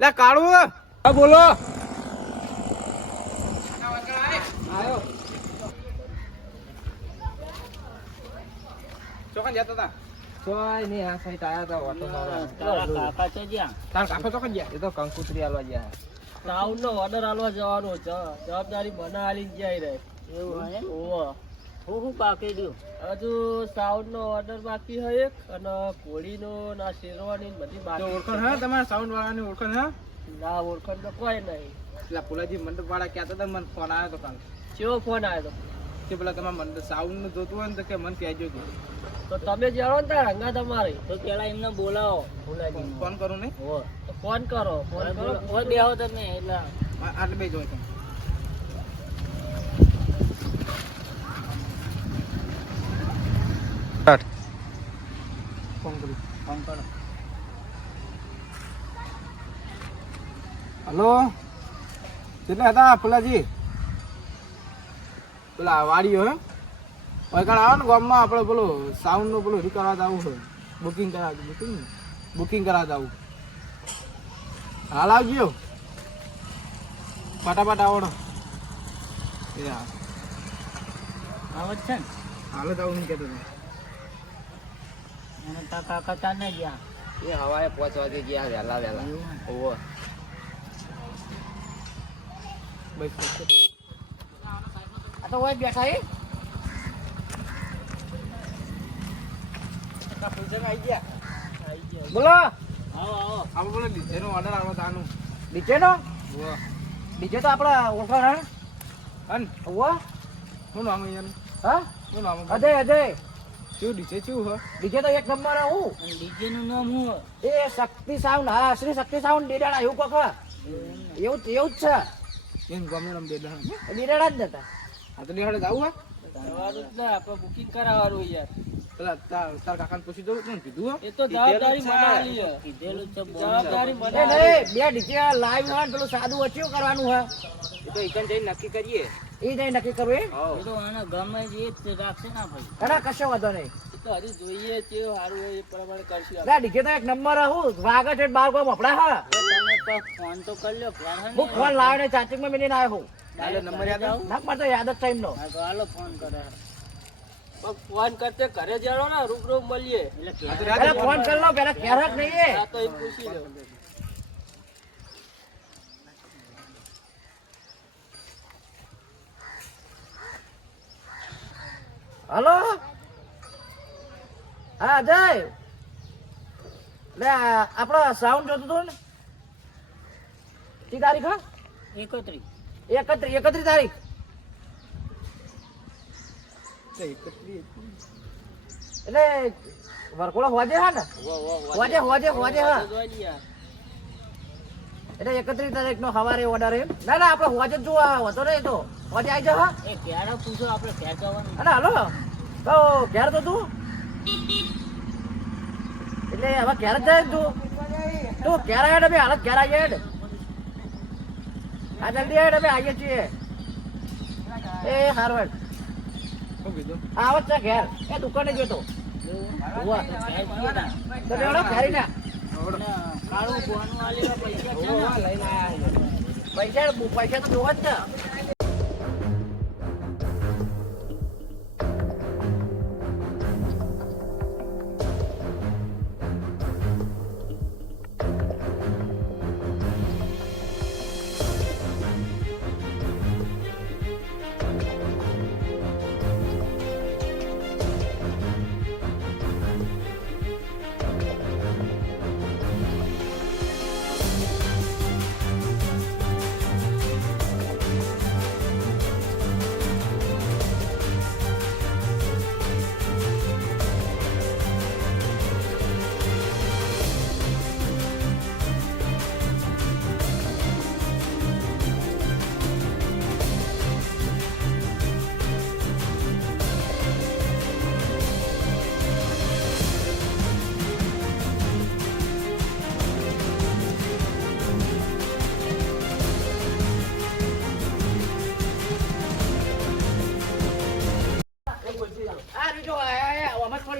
લે કાળુ. હા બોલો. ચોકન જતા તા. કોઈ નહીં આ સાઈડ આયા તા ઓટો કાકા છે જ્યાં. તાર કાકો ચોકન ગયા? એ તો કંકુત્રી આલવા ગયા. સાઉન્ડ નો ઓર્ડર આલવા જવાનો છે. જવાબદારી મને આલી જાય રે. એવું હે ઓવો હું હું બાકી દઉં? હજુ સાઉન્ડ નો ઓર્ડર બાકી છે એક અને કોળીનો ના શેરવાની બધી બાકી ઓળખણ હા તમારા સાઉન્ડ વાળાની ઓળખણ હા? ના ઓળખણ તો કોઈ નહીં. પેલા પુલાજી મંડપ વાળા કહેતા હતા મને ફોન આવ્યો તો કાલ. કેવો ફોન આવ્યો કે પેલા તમારે મંડપ સાઉન્ડનું જોતું હોય ને તો કે મને કહેજો કે તો તમે જાણો ને તાર હંગા તમારી. તો પેલા એમને બોલાવો બોલાવી ફોન કરું નહીં તો ફોન કરો ફોન કરો. ફોન બેહો તમે એટલે. આટલે બે જોઈ ફોન કરો હલો? કેટલા હતા ફુલાજી? પેલા વાડીઓ હે? ઓયકણ આવો ને ગામમાં આપણે પેલો સાઉન્ડનું પેલું કરવા આવું છે. બુકિંગ કરાવવું બુકિંગ? બુકિંગ કરાવવા આવું હાલ આવજો. ફટાફટ આવો હા આવત છે ને? હાલ જ આવું હતો. અને તા કાકા તા ને ગયા. એ હવાએ પાંચ વાગે ગયા વહેલા વહેલા. ઓવો. આ તો હોય બેઠા એ આવી બોલો. આવો આવો. આપણે પેલો ડીજેનો ઓર્ડર આવ્યો હતો આનું ડીજે નો ડીજે તો આપડા ઓળખાણ હન. હે શું નામ હા? શું નામ અજય અજય. શું ડીજે શું હે? ડીજે તો એક નંબર હું ડીજે નું નામ હું એ શક્તિ સાઉન્ડ હા શ્રી શક્તિ સાઉન્ડ ડીડાડા એવું કોક એવું જ- એવું જ છે. એમ ગમે નામ ડીડાડા જ નતા આ તો દેહાડે જાવું હે? કરવાનું જ ના આપણે બુકિંગ કરાવવાનું યાર. પેલા તાર તાર કાકાને પૂછી દઉં તું કીધું હે? એ તો જવાબદારી મને કીધેલું છે જવાબદારી મને બે ડીજે લાઈવ હોય પેલું સાદું વચ્ચે કરવાનું હા. એ તો એકન જઈને નક્કી કરીએ. એ જઈ નક્કી કરવું એ તો આના ગમે જે રાખશે ના ભાઈ. કરા કશો વાંધો નહીં. તો હજી જોઈએ છે સારું હોય એ પ્રમાણે કરશું ના ડીકે તો એક નંબર હું વાગે છે બાર કોઈ મપડા હા. તમે તો ફોન તો કરી લ્યો હું ફોન લાવીને ચાર્જિંગમાં મિલીને આવ્યો હું. હાલે નંબર યાદ આવે? ના મને તો યાદ જ ટાઈમ નો. હાલો ફોન કરે. ફોન કરતે ઘરે જાણો ને રૂબરૂ મળીએ. ફોન કરી. લો પેલા ક્યારેક નહીં તો એ પૂછી લો. હલો હા અજય લે આપણો સાઉન્ડ જોતું હતું ને? કી તારીખ હા? એકત્રીસ. એકત્રીસ એકત્રીસ. તારીખ એટલે વરકોળો હોજે હા ને? હોજે હોજે હોજે હા. એટલે એકત્રીસ તારીખ નો સવારે ઓર્ડર એમ. ના ના આપણે હોજ જ જોવા હતો ને એ તો. હોજ આવી જાવ એ ક્યારે પૂછો? આપણે ઘેર જવાનું. અરે હાલો. તો ઘેર તો તું. એટલે હવે ઘેર જ જાય તું. તું ઘેર આવ્યા ડબે હાલત ઘેર આવી હેડ આ જલ્દી આવ્યા અમે આવીએ છીએ. એ હારવડ શું કીધું? આવત છે ઘેર. એ દુકાને જોતો તો. ઘેરી ના. પૈસા પૈસા તો જોવા જ ને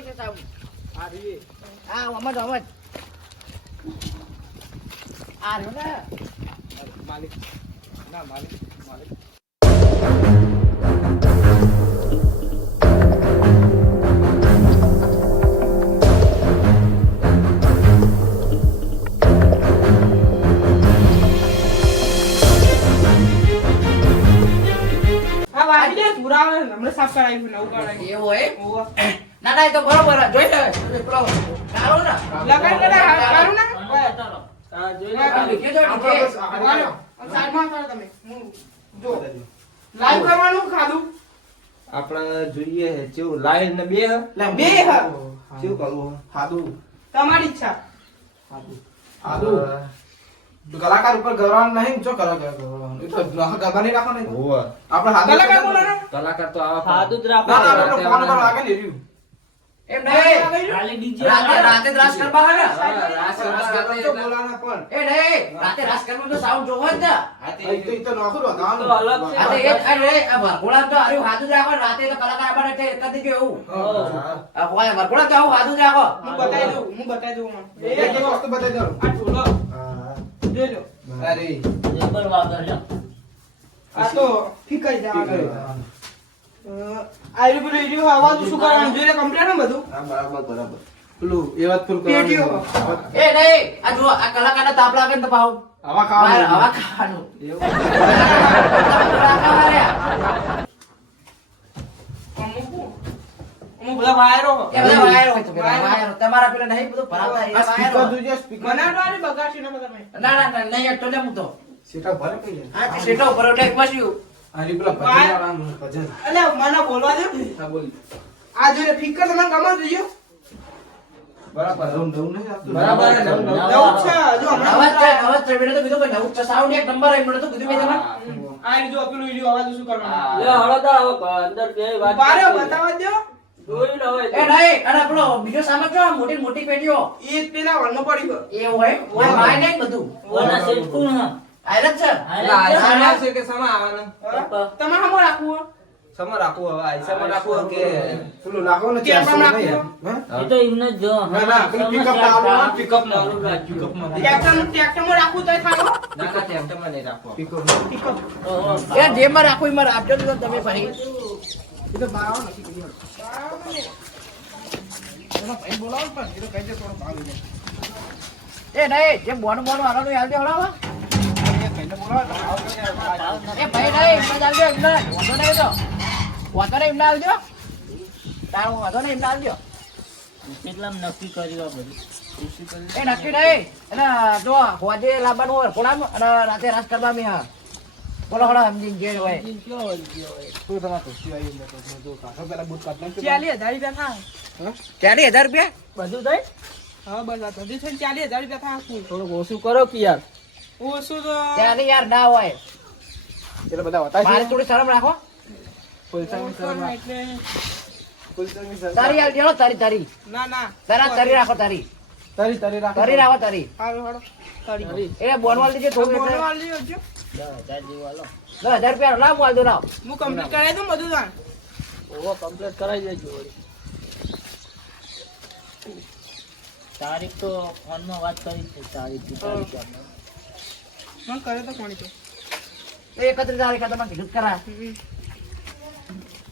પડી છે સાહેબ આ રીએ. હા આમાં જ આ રહ્યો ને. માલિક. ના માલિક માલિક. હા પુરાવા હમણાં સાફ કરાવી નવું કરાવી એવું હોય ઓવો ના ના એ તો બરોબર. જોઈ લે પેલો કાળો ને. લગાઈ ને. કારું ને જોઈ લે. આ લીધે જો આપણે લીધે. બસ આ હાલો સાઈડમાં કરો તમે. હું જો. લાઈવ કરવાનું ખાધું? આપણે જોઈએ કેવું લાઈન ને બે બે હા. કરવું? હાદું તમારી ઈચ્છા. હાદું કલાકાર ઉપર ગરવાનું નહીં જો કલાકાર ગરવાનું એ તો ગરબા નહીં રાખો ને આપણે કલાકાર બોલો કલાકાર તો આવા સાદું જ ના ના આપણે ફોન પર લાગે ને રહ્યું. એમ નહીં રાતે રાતે રાસ કરવા હે રાસ પણ. એ નહીં રાતે રાસ કરવા તો સાઉન્ડ જોવો જ ને. હા, તે- નોખરો તો તો અલગ છે. એ અરે એ વરઘોડા તો હારું હાથું જ રાખો. રાતે તો કલાકાર બને છે એક જ એવું. હા. આ હોય વરઘોડા તો આવું હાથું જ રાખો. હું બતાવી દઉં હું બતાવી દઉં એ એક વસ્તુ બતાવી દઉં. આ ઢોલો હા. જોજો અરે. જબર વાગર છે આ તો ફીકાઈ. જવાનું આયુ પેલું ઈર્યું અવાજ શું કરવાનું? જોઈએ કમ્પ્લીટ ને બધું? હા, બરાબર બરાબર. પેલું એ વાત પેલું કરવાનું. એ નહીં આ જો આ કલાકારને તાપ લાગે ને તો પાહુ. હવા ખાવાનું. હવા ખાવાનું તમારા પેલા નહીં બધું ભરાવતા ને. ના ના નહીં એટલો ને હું તો સીટા ભરે કઈ જાય. આ ઉપર એટલે એક આની પેલા ભજન વાળાનું ભજન. અલે મને બોલવા દે હા બોલ. આ જોઈએ ફિકર તમને ગમે જોયો બરાબર નવું નવું નહીં આપતું બરાબર, નવું, નવું. નવ છે જો હમણાં અવાજ છે અવાજ છે બેટા તો કીધું કે નવું સાઉન્ડ એક નંબર આવી મને તો કીધું મેં આ જો પેલું ઈર્યું અવાજ શું કરવાનું? હા. બારે બતાવવા દો એ નહીં અને પેલો બીજો સામે જો મોટી મોટી પેટીઓ. એ પેલા વળનો પડી ગયો. એ હોય હોય વાય નહીં બધું. છે એટલે આ સામે આવશે કે સામે આવવાનું? તમારે હમણાં રાખવું? સામે રાખવું હવે, આ સામે રાખવું કે પેલું લાગો ને? નહીં હે? હા? ના ના પિકઅપ લાવવાનું પિકઅપ ને પિકઅપમાં દે. ટ્રેક્ટર ટ્રેક્ટરમાં રાખવું તોય થાય હો. ના, ના, ટેમ્પોમાં નહીં રાખવું. પિકઅપ એ જેમાં રાખો એમાં આપજો તો તમે ભાઈ એ તો બારાવા નથી કરી એનો ભાઈ બોલાવો પણ એ તો કહી દે થોડો ભાવ એ નહીં જે બોનું બોનું આનાનું યાદ હળાવા એ ભાઈ નહીં એમને જ આવજો એમને વાંધો નહીં તો વાંધો નહીં એમને આવજો. તારું વાંધો નહીં એમને આવજો. એ નક્કી નહીં. અને જો હોજે લાવવાનું હોય કોણામ અને રાતે રાસ કરવાની હા. બોલો હળો સમજી જે હોય. તું તમારે ખુશી આવી જો કાઢો પેલા બૂટ કાઢ નાખજો. ચાલીસ હજાર રૂપિયા થાય. ચાલીસ હજાર રૂપિયા? બધું થઈ? હા બસ આ ચાલીસ હજાર રૂપિયા થાય. થોડુંક ઓછું કરો કે યાર ઓછું તો ચાલી યાર ના હોય. એટલે બધા હોતા મારે થોડી શરમ રાખો. શર્મા. તારી યાર જેલો તારી તારી. ના ના. તારા તારી રાખો તારી. તારી તારી રાખો. તારી રાખો તારી. હારું હારું. તારી. એ બોનવાલ દીજે થોડું રૂપિયા લાવ હું આલજો લાવ. હું કમ્પ્લીટ કરાવી દઉં બધું તાણ. તારીખ તો ફોનમાં વાત કરી છે તારીખ તારીખ. મને કરે તો કોણ છે તો એકત્રીસ તારીખે તમે કીધું જ કરા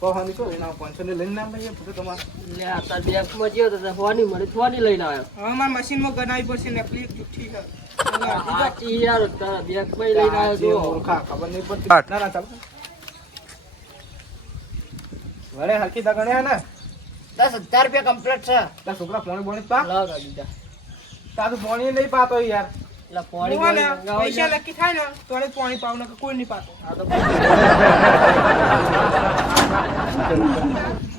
તો એના પાંચસો ને લઈને ના ભાઈ ફોટો તમારે એટલે આ તાર બેંકમાં ગયો તો ફોની મળી. ફોની લઈને આવ્યો. હવે મારા મશીનમાં ગણાવી પડશે નકલી એક જુઠ્ઠી છે. સાચી યાર તારા બેંકમાં લઈને આવ્યો જો મૂર્ખા, ખબર નહીં પડતી. ના ના ચાલો. વળે દગણે ને. દસ હજાર રૂપિયા કમ્પ્લીટ છે. છોકરા ફોન બોણી પા લાવ તા બીજા તારું પોણી નહીં પાતો યાર. પૈસા. નક્કી થાય ને તો પાણી પાવ નકર કોઈ નહીં પાતો. આ તો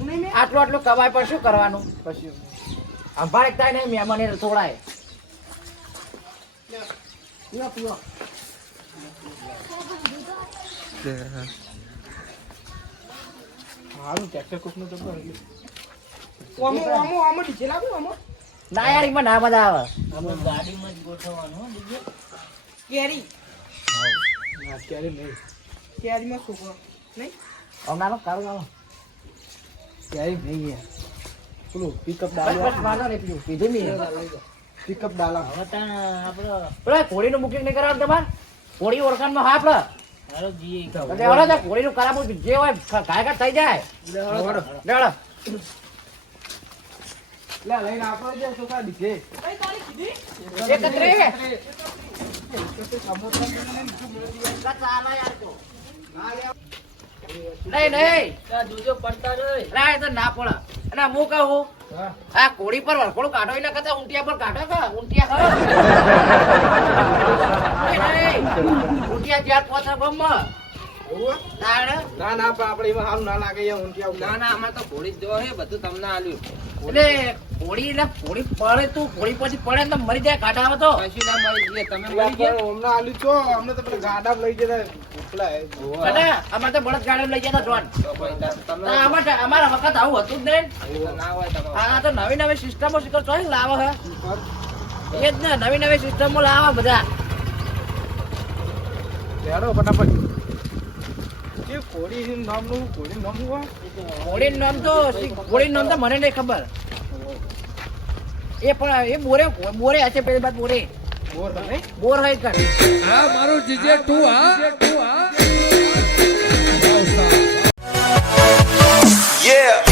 નહીં આટલું આટલું કમાય પણ શું કરવાનું? પછી અંભાળ થાય નહીં મહેમાન એને થોડાય. પીવો પીવો હારું ટ્રેક્ટર કોકનું તો. ઓમો ઓમો ઓમો ડીજે લાગુ ઓમો. ના યાર એમાં ના મજા આવે. ગાડીમાં જ ગોઠવવાનું કેરી. ના, નહીં. કેરીમાં છોકરો નહીં? હમણાં કાઢો કાઢો ક્યારે નહીં યાર. પેલું પિકઅપ બસ બસ વાંધો નહીં પીવું કીધું નહીં. પિકઅપ ડાલા. હવે તાણ આપણો પેલા ઘોડીનું બુકિંગ નહીં કરાવવાનું તમારે? ઘોડી ઓળખાણમાં હા આપણે હારો જીએ કહો. એટલે હળો તો ઘોડીનું કરાવવું જે હોય ઘાયઘાટ થઈ જાય. લે લઈને આપણો જે છોકરા દીધે એકત્રીસ. નહીં નહીં જોજો પડતા રહે. ના તો ના પડે. અને હું કહું આ કોળી પર વળકોળું કાઢો એના કરતા ઊંટિયા પર કાઢો કા ઊંટિયા? ખરો. ઊંટિયા જ્યાં પહોંચે એવું ના ના પણ આપણે એમાં સારું ના લાગે ઉંટિયા ના ના આમાં તો ઘોડી જ જો બધું તમને આલ્યું. એટલે ઘોડી એટલે ઘોડી પડે તું ઘોડી પછી પડે તો મરી જાય કાઢા આવે તો. કશું ના મળી જઈએ તમે પેલા ગયા? પણ અમને છો અમને તો પેલા ગાડામાં લઈ જતા કાઢા અમારે તો બળદ ગાડી લઈ જતા જોન તો ભાઈ તાર- તમે અમારે અમારા વખત આવું હતું જ નહીં. તો ના હોય તમે આ તો નવી નવી સિસ્ટમો લાવે હે. એ જ ને નવી નવી સિસ્ટમો લાવે બધા. ફટાફટ. કે નામનું નામ તો ઘોડીનું નામ તો મને નહીં ખબર. એ પણ એ મોરે મોરે હશે પેલી બાદ મોરે. બોર હોય કર હા મારું જીજે તું હા. તું હા. Yeah.